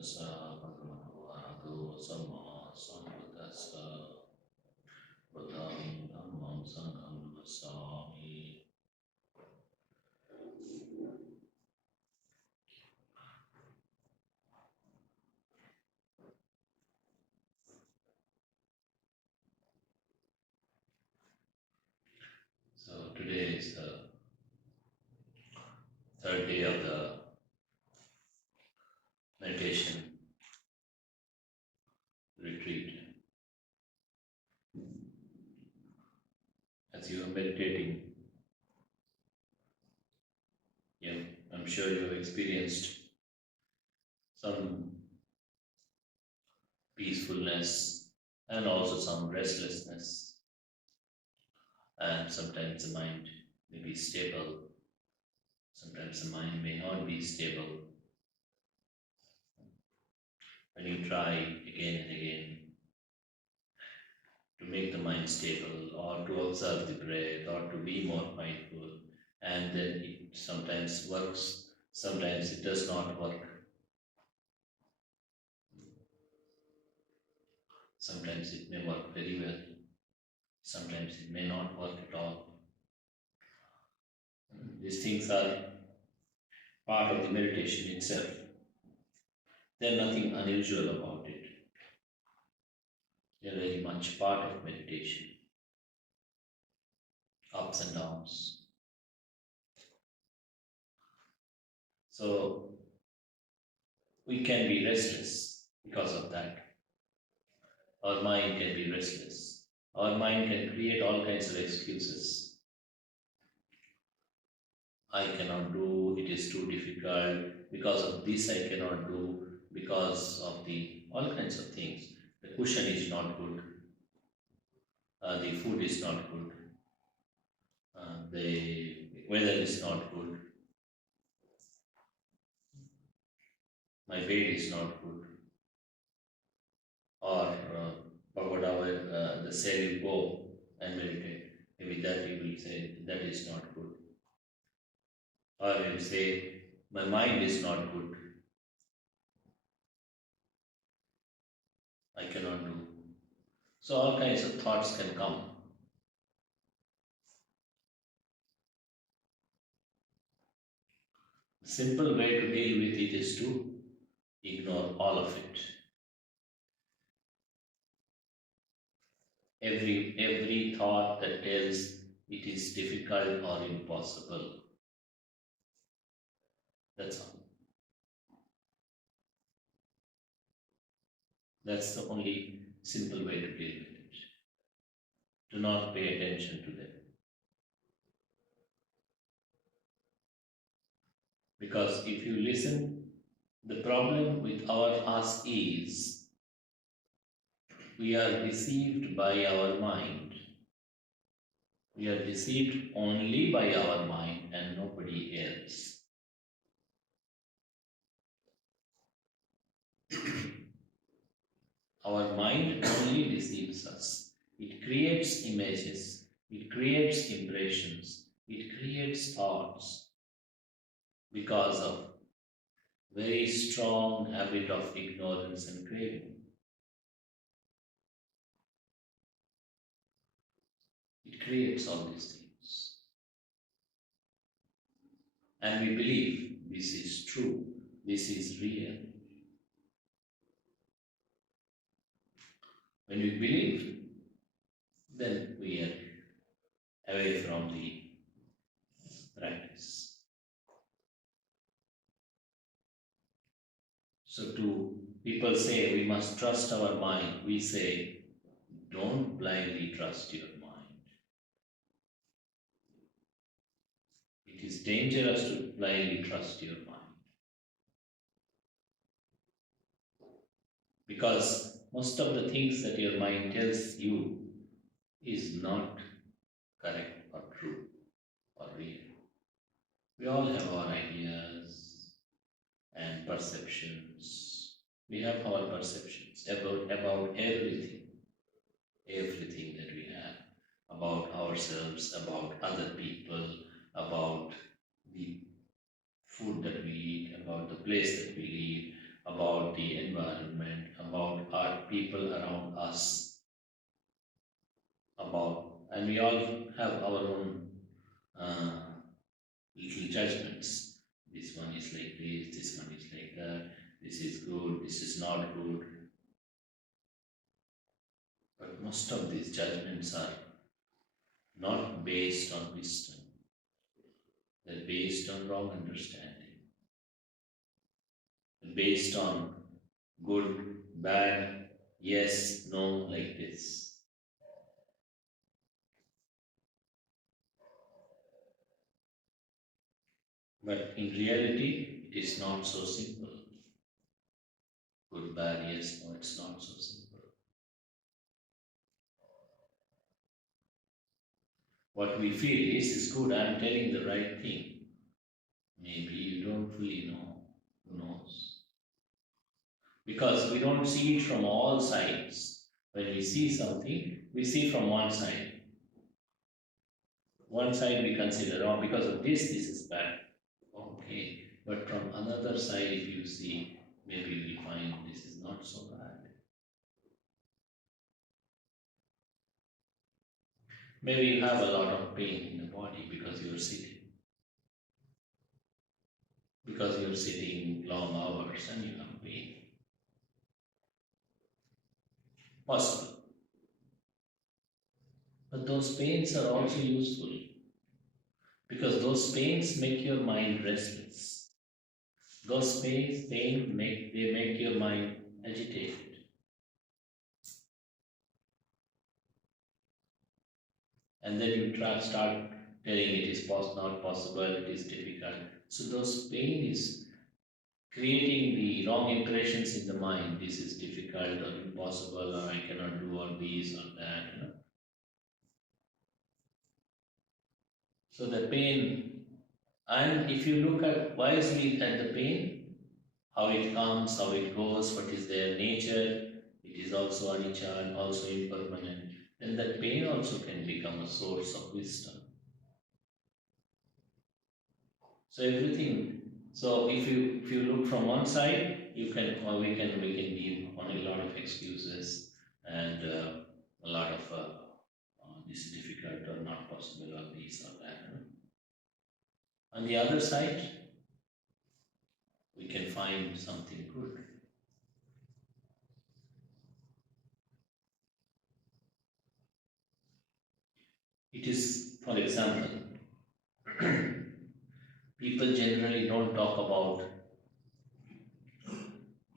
Tassa bhagavato arahato samma sambuddhassa buddham dhammam sangham namasami. So today is the third day of the meditation retreat. As you are meditating, I'm sure you have experienced some peacefulness and also some restlessness, and sometimes the mind may be stable, sometimes the mind may not be stable. When you try again and again to make the mind stable, or to observe the breath, or to be more mindful, and then it sometimes works, sometimes it does not work. Sometimes it may work very well, sometimes it may not work at all. These things are part of the meditation itself. There is nothing unusual about it. They are very much part of meditation. Ups and downs. So we can be restless because of that. Our mind can be restless. Our mind can create all kinds of excuses. I cannot do, it is too difficult, because of this I cannot do, because of the all kinds of things. The cushion is not good, the food is not good, the weather is not good, my bed is not good, or whatever the say you go and meditate, maybe that you will say that is not good. Or you will say, my mind is not good, I cannot do. So all kinds of thoughts can come. The simple way to deal with it is to ignore all of it. Every thought that tells it is difficult or impossible. That's all. That's the only simple way to deal with it. Do not pay attention to them. Because if you listen, the problem with us is we are deceived by our mind. We are deceived only by our mind and nobody else. Our mind only deceives us. It creates images, it creates impressions, it creates thoughts because of very strong habit of ignorance and craving. It creates all these things. And we believe this is true, this is real. When we believe, then we are away from the practice. So people say we must trust our mind. We say, don't blindly trust your mind. It is dangerous to blindly trust your mind. Because most of the things that your mind tells you is not correct or true or real. We all have our ideas and perceptions. We have our perceptions about everything that we have, about ourselves, about other people, about the food that we eat, about the place that we live, about the environment, about our people around us, and we all have our own uh, little judgments. This one is like this one is like that, this is good, this is not good. But most of these judgments are not based on wisdom, they're based on wrong understanding, they're based on good, bad, yes, no, like this. But in reality, it is not so simple. Good, bad, yes, no, it's not so simple. What we feel is good, I'm telling the right thing. Maybe you don't fully know. Who knows? Because we don't see it from all sides. When we see something, we see from one side. One side we consider, oh, because of this is bad. Okay. But from another side, if you see, maybe we find this is not so bad. Maybe you have a lot of pain in the body because you're sitting. Because you're sitting long hours and you have pain. Possible. But those pains are also useful because those pains make your mind restless. Those pain make your mind agitated. And then you start telling it is not possible, it is difficult. So those pain is creating the wrong impressions in the mind. This is difficult or impossible, or I cannot do all these or that. So the pain, and if you look at wisely at the pain, how it comes, how it goes, what is their nature, it is also anicca and also impermanent, then that pain also can become a source of wisdom. So everything. So if you look from one side, we can give on a lot of excuses and a lot of this is difficult or not possible or this or that. On the other side, we can find something good. It is, for example, people generally don't talk about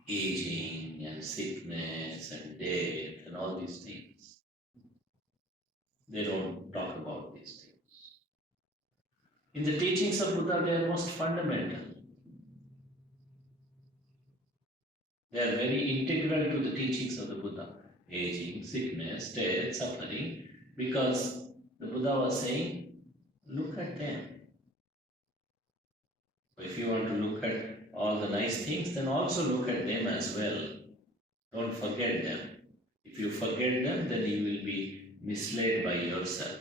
aging and sickness and death and all these things. They don't talk about these things. In the teachings of Buddha, they are most fundamental. They are very integral to the teachings of the Buddha. Aging, sickness, death, suffering, because the Buddha was saying, look at them. If you want to look at all the nice things, then also look at them as well. Don't forget them. If you forget them, then you will be misled by yourself.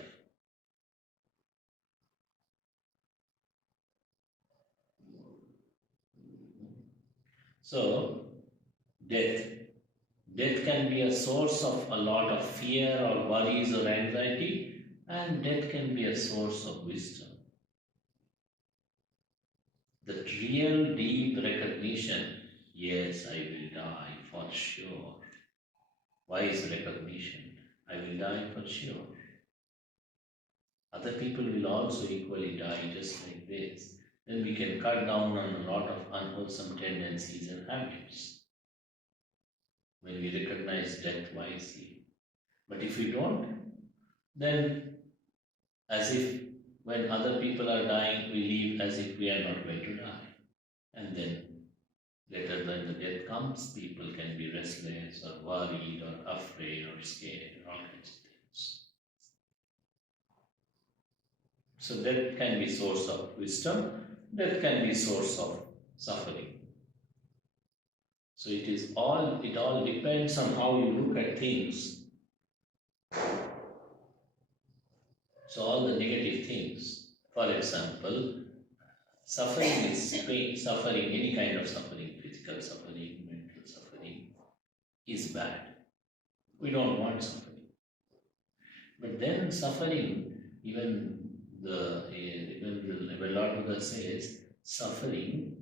So, death. Death can be a source of a lot of fear or worries or anxiety, and death can be a source of wisdom. The real deep recognition, yes, I will die for sure. Wise recognition, I will die for sure. Other people will also equally die just like this. Then we can cut down on a lot of unwholesome tendencies and habits when we recognize death wisely. But if we don't, then as if when other people are dying, we live as if we are not going to die. And then later when the death comes, people can be restless or worried or afraid or scared or all kinds of things. So that can be source of wisdom, that can be source of suffering. So it all depends on how you look at things. So all the negative things, for example, suffering is pain, suffering, any kind of suffering, physical suffering, mental suffering. is bad. We don't want suffering. But then suffering, even the Lord Buddha says, suffering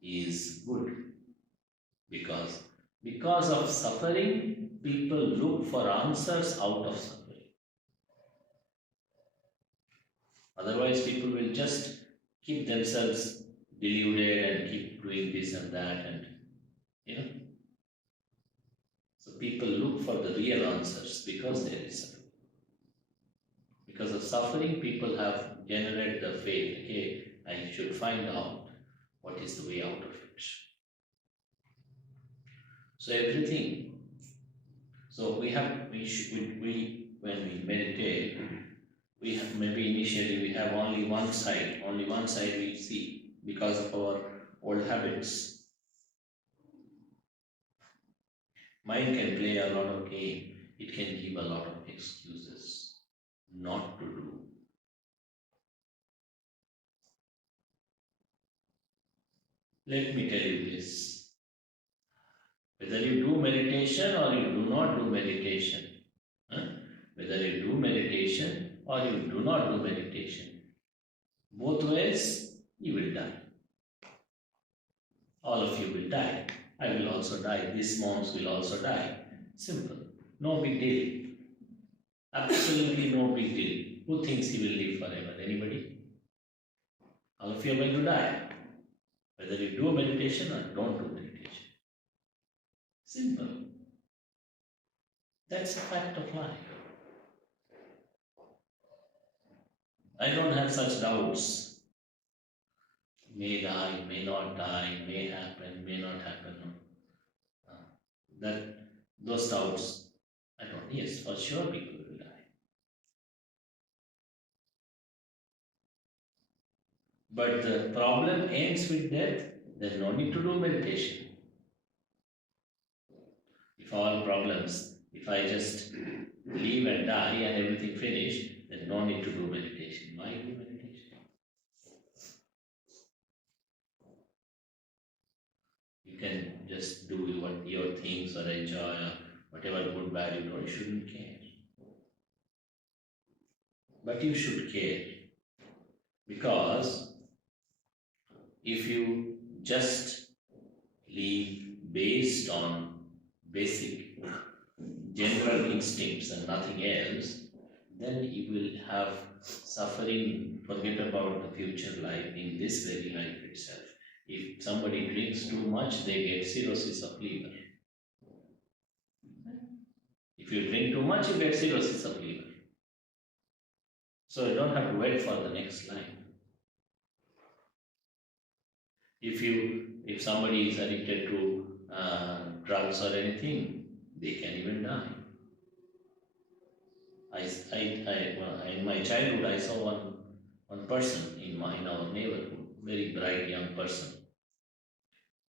is good because of suffering, people look for answers out of suffering. Otherwise, people will just keep themselves deluded and keep doing this and that, and you know. So people look for the real answers because there is suffering. Because of suffering, people have generated the faith. Okay, I should find out what is the way out of it. So everything. So we when we meditate, we have maybe initially we have only one side we see because of our old habits. Mind can play a lot of game. It can give a lot of excuses not to do. Let me tell you this. Whether you do meditation or you do not do meditation, huh? Whether you do meditation or you do not do meditation, both ways you will die. All of you will die. I will also die. These monks will also die. Simple. No big deal. Absolutely no big deal. Who thinks he will live forever? Anybody? All of you are going to die. Whether you do meditation or don't do meditation. Simple. That's a fact of life. I don't have such doubts. May die, may not die, may happen, may not happen. Uh, that those doubts, I don't. Yes, for sure people will die. But the problem ends with death. There's no need to do meditation. If all problems, if I just live and die and everything finished, there's no need to do meditation. Why do meditation? You can just do what your things or enjoy or whatever good bad you don't. You shouldn't care. But you should care because if you just live based on basic general instincts and nothing else, then you will have suffering, forget about the future life in this very life itself. If somebody drinks too much, they get cirrhosis of liver. If you drink too much, you get cirrhosis of liver. So you don't have to wait for the next life. If somebody is addicted to drugs or anything, they can even die. In my childhood, I saw one person in our neighborhood, very bright young person.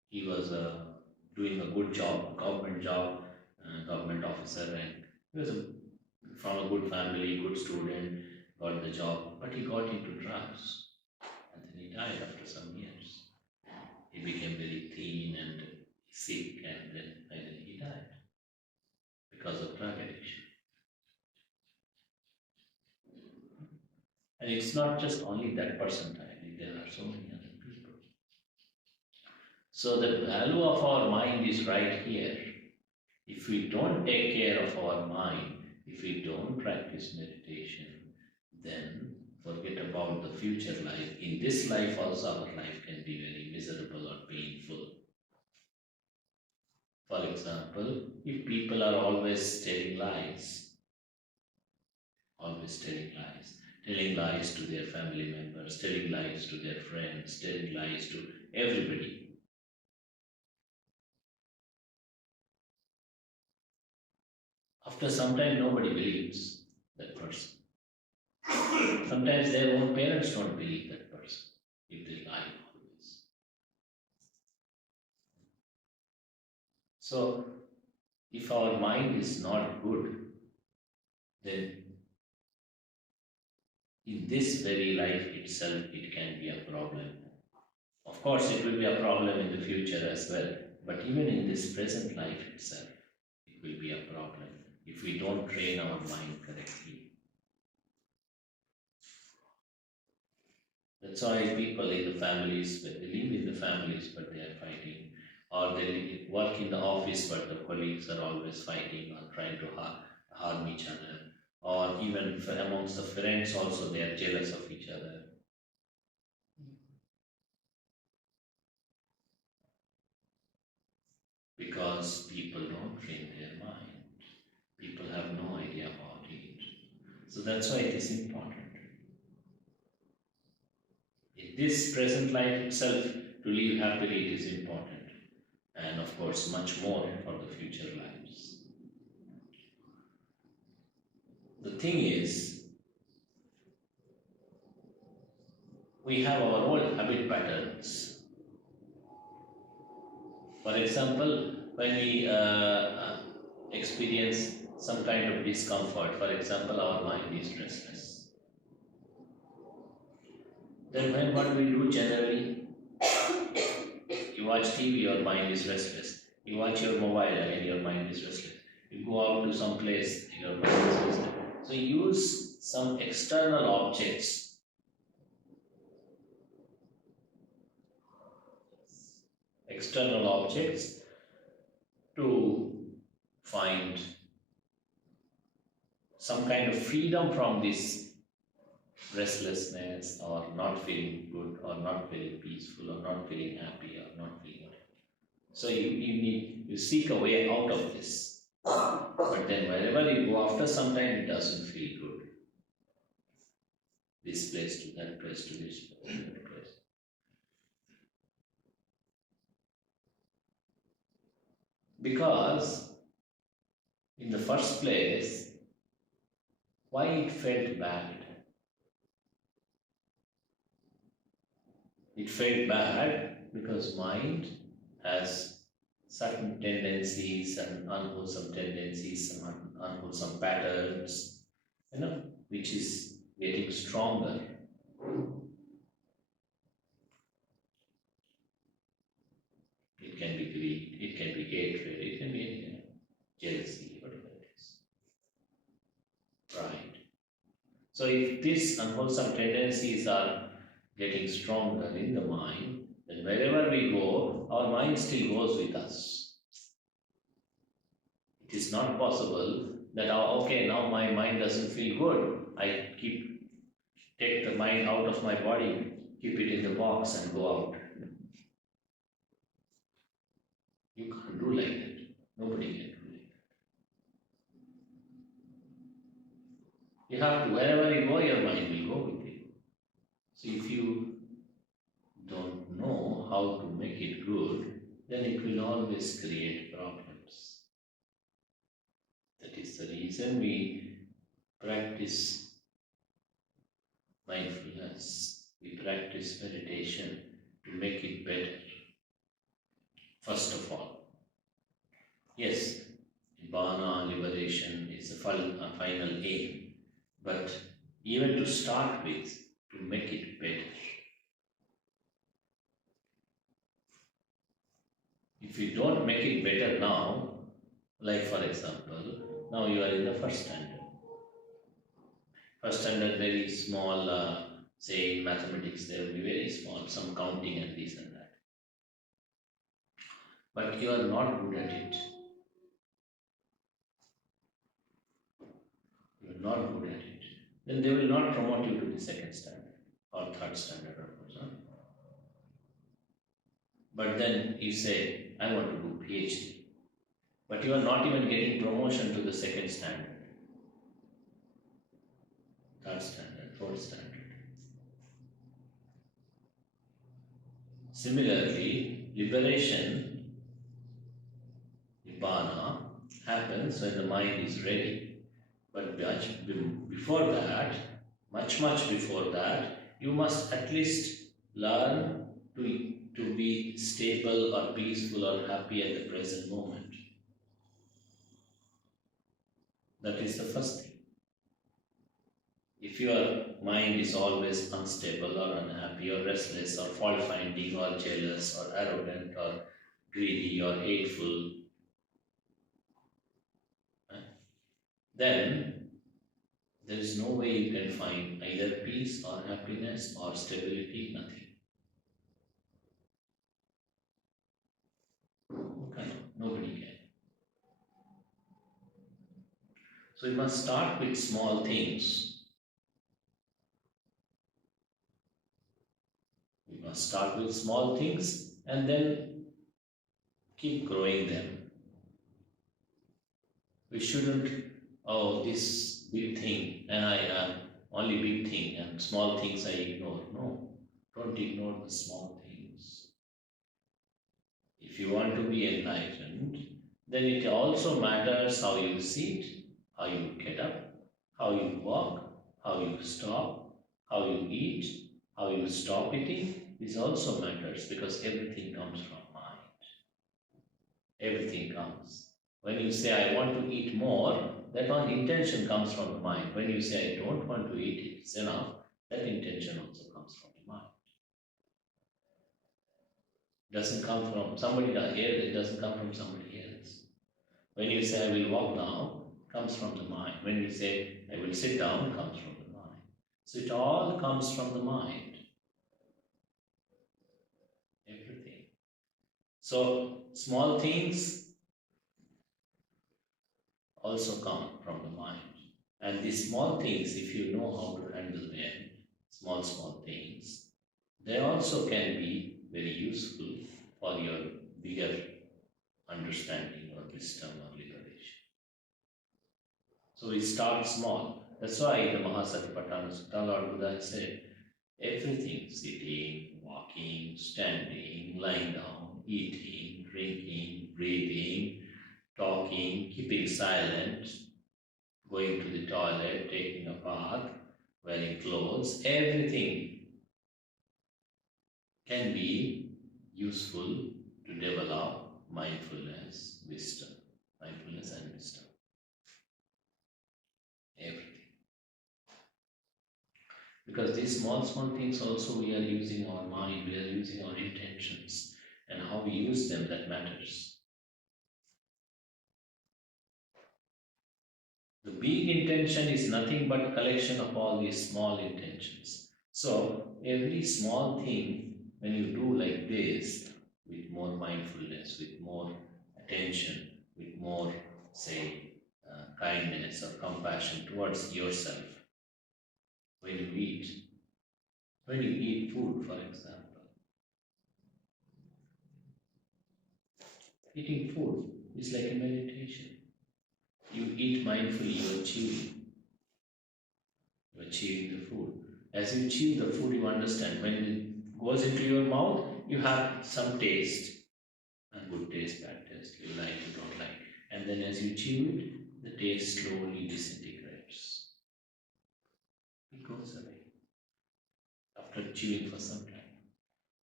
He was doing a good job, government job, government officer, and he was from a good family, good student, got the job, but he got into drugs, and then he died after some years. He became very thin and sick, and then finally he died because of drug addiction. And it's not just only that person dying, there are so many other people. So the value of our mind is right here. If we don't take care of our mind, if we don't practice meditation, then forget about the future life. In this life also our life can be very miserable or painful. For example, if people are always telling lies to their family members, telling lies to their friends, telling lies to everybody. After some time, nobody believes that person. Sometimes their own parents don't believe that person if they lie always. So, if our mind is not good, then in this very life itself, it can be a problem. Of course, it will be a problem in the future as well, but even in this present life itself, it will be a problem if we don't train our mind correctly. That's why people in the families, when they live in the families, but they are fighting, or they work in the office, but the colleagues are always fighting or trying to harm each other, or even amongst the friends also, they are jealous of each other. Because people don't train their mind. People have no idea about it. So that's why it is important. In this present life itself, to live happily, it is important. And of course, much more for the future lives. The thing is, we have our old habit patterns. For example, when we experience some kind of discomfort, for example, our mind is restless. Then when what we do generally, you watch TV, your mind is restless. You watch your mobile and your mind is restless. You go out to some place, your mind is restless. So use some external objects to find some kind of freedom from this restlessness, or not feeling good, or not feeling peaceful, or not feeling happy, or not feeling whatever. So you seek a way out of this. But then wherever you go, after some time it doesn't feel good. This place to that place to this place to that place. Because in the first place, why it felt bad? It felt bad because mind has certain tendencies, certain unwholesome tendencies, some unwholesome patterns, which is getting stronger. It can be greed, it can be hatred, it can be anything, jealousy, whatever it is. Pride. So if these unwholesome tendencies are getting stronger in the mind, then wherever we go, our mind still goes with us. It is not possible that, okay, now my mind doesn't feel good. I take the mind out of my body, keep it in the box and go out. You can't do like that. Nobody can do like that. You have to, wherever you go, your mind will go with you. So if you don't know how to make it good, then it will always create problems. That is the reason we practice mindfulness, we practice meditation to make it better. First of all, yes, Nibbana, liberation is the final aim, but even to start with, to make it better. If you don't make it better now, like for example, now you are in the first standard. First standard, very small, say in mathematics, they will be very small, some counting and this and that. But you are not good at it. You are not good at it. Then they will not promote you to the second standard or third standard, of course. Huh? But then you say, I want to do PhD. But you are not even getting promotion to the second standard, third standard, fourth standard. Similarly, liberation, Nibbana, happens when the mind is ready. But before that, much before that, you must at least learn to be stable or peaceful or happy at the present moment. That is the first thing. If your mind is always unstable or unhappy or restless or fault-finding or jealous or arrogant or greedy or hateful, then there is no way you can find either peace or happiness or stability, nothing. Who can? Nobody can. So we must start with small things. We must start with small things and then keep growing them. We shouldn't, oh, this big thing, and I am only big thing, and small things I ignore. No, don't ignore the small things. If you want to be enlightened, then it also matters how you sit, how you get up, how you walk, how you stop, how you eat, how you stop eating. This also matters because everything comes from mind. Everything comes. When you say, I want to eat more, that one intention comes from the mind. When you say, I don't want to eat, it's enough, that intention also comes from the mind. It doesn't come from somebody else, it doesn't come from somebody else. When you say, I will walk now, it comes from the mind. When you say, I will sit down, it comes from the mind. So it all comes from the mind. Everything. So small things also come from the mind. And these small things, if you know how to handle them, small things, they also can be very useful for your bigger understanding or wisdom or liberation. So we start small. That's why the Mahasatipatthana Sutta, Lord Buddha said, everything, sitting, walking, standing, lying down, eating, drinking, breathing, talking, keeping silent, going to the toilet, taking a bath, wearing clothes, everything can be useful to develop mindfulness, wisdom, mindfulness and wisdom. Everything. Because these small things also we are using our mind, we are using our intentions, and how we use them that matters. The big intention is nothing but a collection of all these small intentions. So every small thing, when you do like this, with more mindfulness, with more attention, with more, say, kindness or compassion towards yourself, when you eat food, for example, eating food is like a meditation. You eat mindfully, you are chewing the food. As you chew the food, you understand. When it goes into your mouth, you have some taste. A good taste, bad taste. You like, you don't like. And then as you chew it, the taste slowly disintegrates. It goes away. After chewing for some time,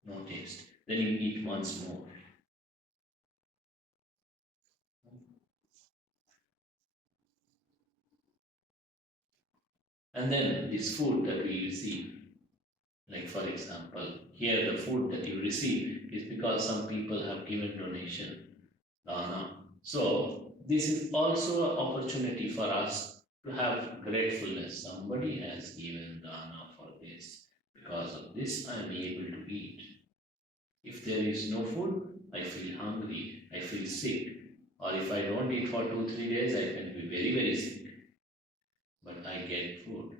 no taste. Then you eat once more. And then this food that we receive, like for example, here the food that you receive is because some people have given donation, dana. So this is also an opportunity for us to have gratefulness. Somebody has given dana for this. Because of this, I am able to eat. If there is no food, I feel hungry, I feel sick. Or if I don't eat for 2-3 days, I can be very sick. But I get food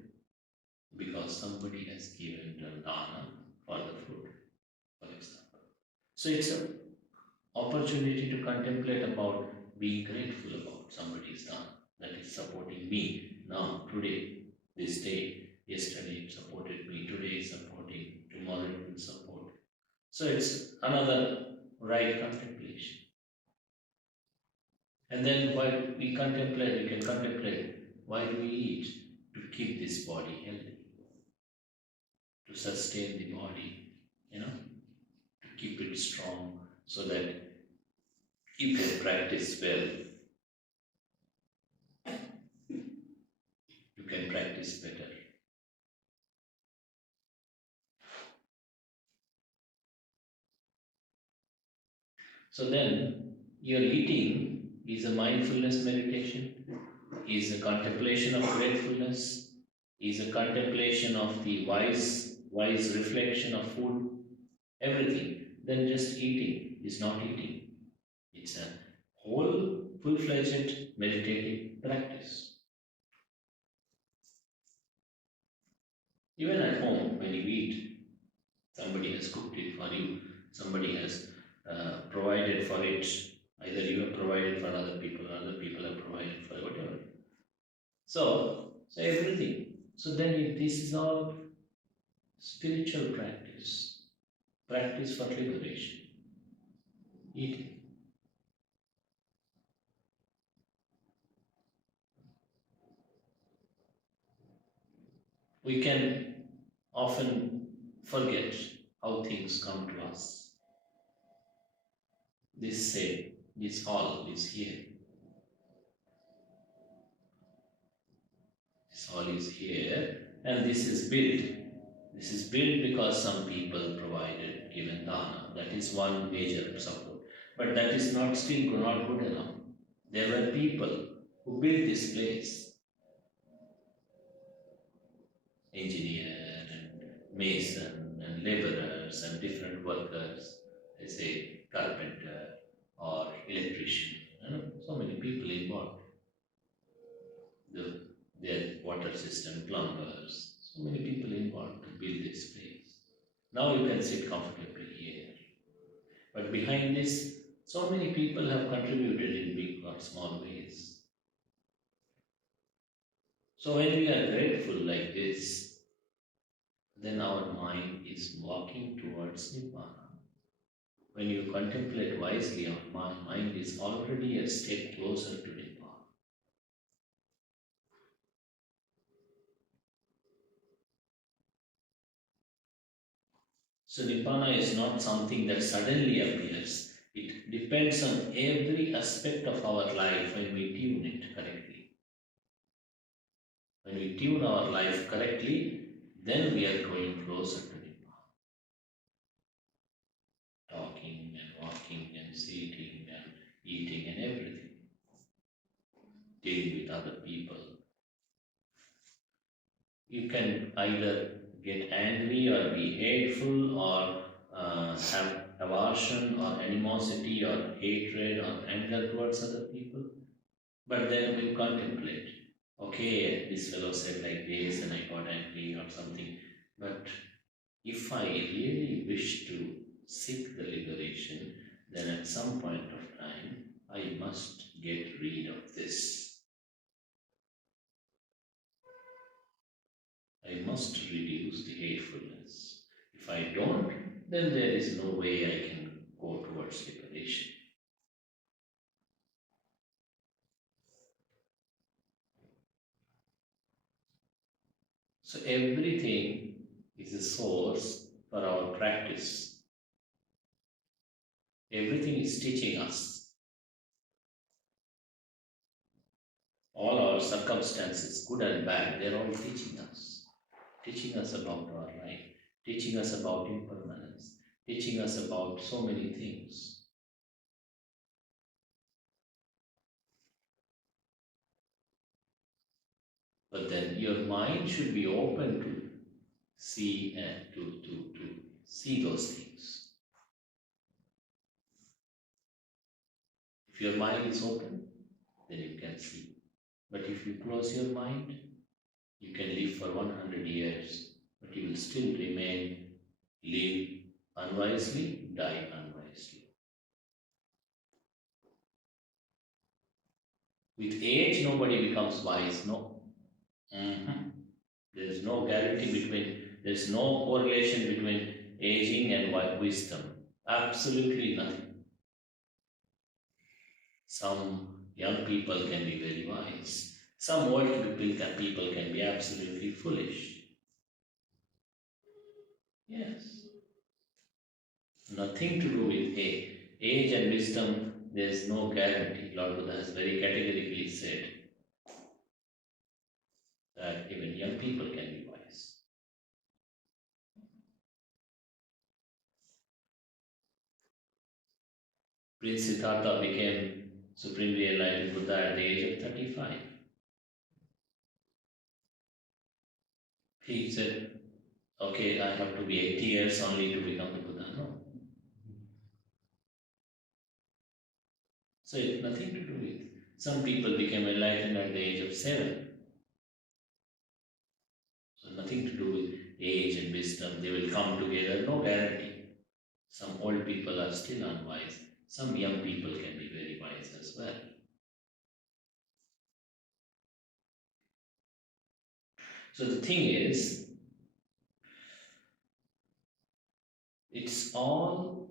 because somebody has given dana for the food, for example. So it's an opportunity to contemplate about being grateful about somebody's dana that is supporting me now, today, this day. Yesterday it supported me, today is supporting, tomorrow it will support. So it's another right contemplation. And then while we contemplate, we can contemplate why do we eat? To keep this body healthy, to sustain the body, to keep it strong so that you can practice well. You can practice better. So then, your eating is a mindfulness meditation. is a contemplation of gratefulness, is a contemplation of the wise reflection of food, everything. Then just eating is not eating. It's a whole, full-fledged meditative practice. Even at home, when you eat, somebody has cooked it for you, somebody has provided for it. Either you have provided for other people, or other people have provided for whatever. So everything. So then this is all spiritual practice, practice for liberation, eating. We can often forget how things come to us. This say, this hall is here. This hall is here, and this is built. This is built because some people provided, given dana. That is one major support. But that is not still not good enough. There were people who built this place, engineer and mason and laborers and different workers, they say carpenter or electrician, so many people involved. The, their water system, plumbers, so many people involved to build this place. Now you can sit comfortably here. But behind this, so many people have contributed in big or small ways. So when we are grateful like this, then our mind is walking towards Nibbana. When you contemplate wisely, our mind is already a step closer to Nibbana. So Nibbana is not something that suddenly appears. It depends on every aspect of our life when we tune it correctly. When we tune our life correctly, then we are going closer to Nibbana. Talking and walking and sitting and eating and everything. Dealing with other people. You can either get angry or be hateful or have aversion or animosity or hatred or anger towards other people. But then we contemplate, okay, this fellow said like this and I got angry or something. But if I really wish to seek the liberation, then at some point of time, I must get rid of this. I must reduce the hatefulness. If I don't, then there is no way I can go towards liberation. So everything is a source for our practice. Everything is teaching us. All our circumstances, good and bad, they're all teaching us. Teaching us about our life, teaching us about impermanence, teaching us about so many things. But then your mind should be open to see and to see those things. If your mind is open, then you can see. But if you close your mind, you can live for 100 years, but you will still live unwisely, die unwisely. With age, nobody becomes wise, no. There is no guarantee there is no correlation between aging and wisdom. Absolutely nothing. Some young people can be very wise. Some old people can be absolutely foolish. Yes. Nothing to do with age. Age and wisdom, there is no guarantee. Lord Buddha has very categorically said that even young people can be wise. Prince Siddhartha became supremely enlightened Buddha at the age of 35. He said, okay, I have to be 80 years only to become the Buddha. No. So it's nothing to do with. Some people became enlightened at the age of 7. So nothing to do with age and wisdom. They will come together, no guarantee. Some old people are still unwise. Some young people can be very wise as well. So the thing is, it's all,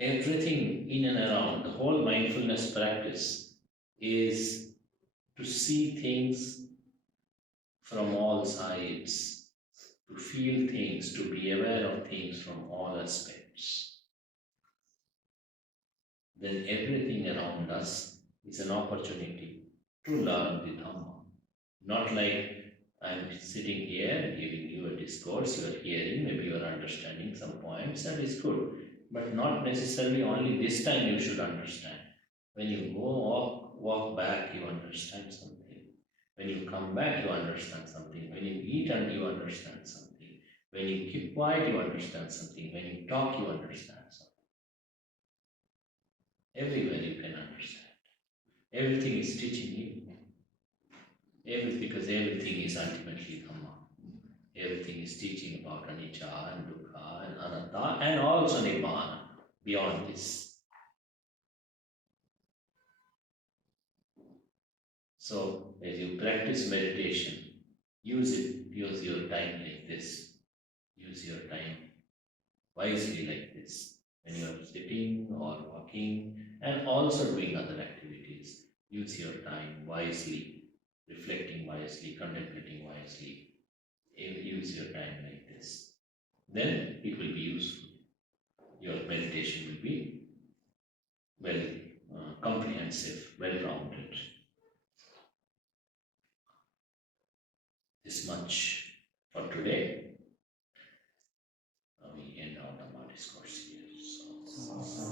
everything in and around, the whole mindfulness practice is to see things from all sides, to feel things, to be aware of things from all aspects. Then everything around us is an opportunity to learn the Dhamma. Not like I'm sitting here giving you a discourse, you are hearing, maybe you are understanding some points, that is good. But not necessarily only this time you should understand. When you go walk back, you understand something. When you come back, you understand something. When you eat and you understand something. When you keep quiet, you understand something. When you talk, you understand something. Everywhere you can understand. Everything is teaching you. Because everything is ultimately Dhamma. Everything is teaching about anicca and dukkha and anatta and also nibbana beyond this. So as you practice meditation, use your time like this. Use your time wisely like this. When you are sitting or walking and also doing other activities, use your time wisely, reflecting wisely, contemplating wisely. Use your time like this. Then it will be useful. Your meditation will be well comprehensive, well rounded. This much for today. We end our Dhamma discourse here. So.